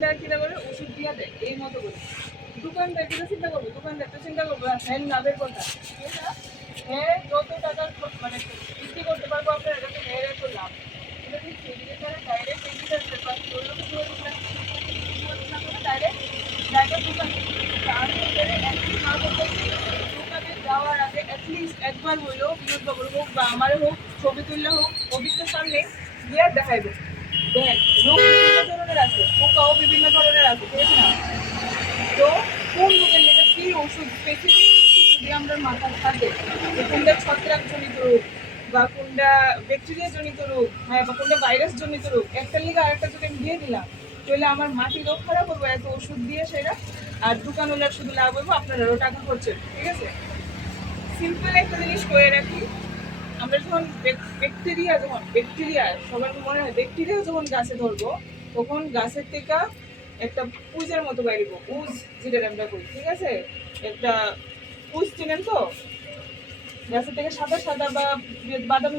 চিন্তা করে ওষুধ দিয়া দেয় এই মতো করে। দোকানদার কিন্তু চিন্তা করবো, দোকানদার তো চিন্তা করবো হ্যাঁ লাভের কথা, ঠিক আছে না? হ্যাঁ যত টাকা মানে বিক্রি করতে পারবো আপনার কাছে হ্যাঁ এত লাভ। এটা কি সেদিকে তারা ডাইরেক্ট এগ্রিকালচার বা ডাইরেক্ট ডাইরেক্ট দোকান আমি এখানে অ্যাটলিস্ট না করতে দোকানে যাওয়ার আগে অ্যাটলিস্ট একবার হইলেও বিনোদবাবুর হোক বা আমার হোক ছবি তুললে হোক অফিসের সামনে গিয়ে দেখাইবো। দেখেন রোগ বিভিন্ন ধরনের আছে, পোকাও বিভিন্ন ধরনের আছে, ঠিক আছে না? তো কোন রোগের লেগে কি ওষুধ স্পেসিফিক যদি আমরা মাথার থাকে যে কোনটা ছত্রাক জনিত রোগ বা কোনটা ব্যাকটেরিয়া জনিত রোগ, হ্যাঁ বা কোনটা ভাইরাস জনিত রোগ, একটা লিগে আরেকটা যদি আমি দিয়ে দিলাম তাহলে আমার মাটিরও খারাপ করবো এত ওষুধ দিয়ে সেটা, আর দোকানওয়ালার শুধু লাভ হইবো আপনারাও টাকা খরচ, ঠিক আছে? সিম্পল একটা জিনিস করে রাখি, আমরা যখন ব্যাকটেরিয়া সবার মনে হয় ব্যাকটেরিয়া যখন গাছে ধরবো তখন গাছের থেকে একটা পুজের মতো বাইরিব, উজ যেটা আমরা করি, ঠিক আছে? একটা উজ চিনেন তো? গাছের থেকে সাদা সাদা বা বাদামি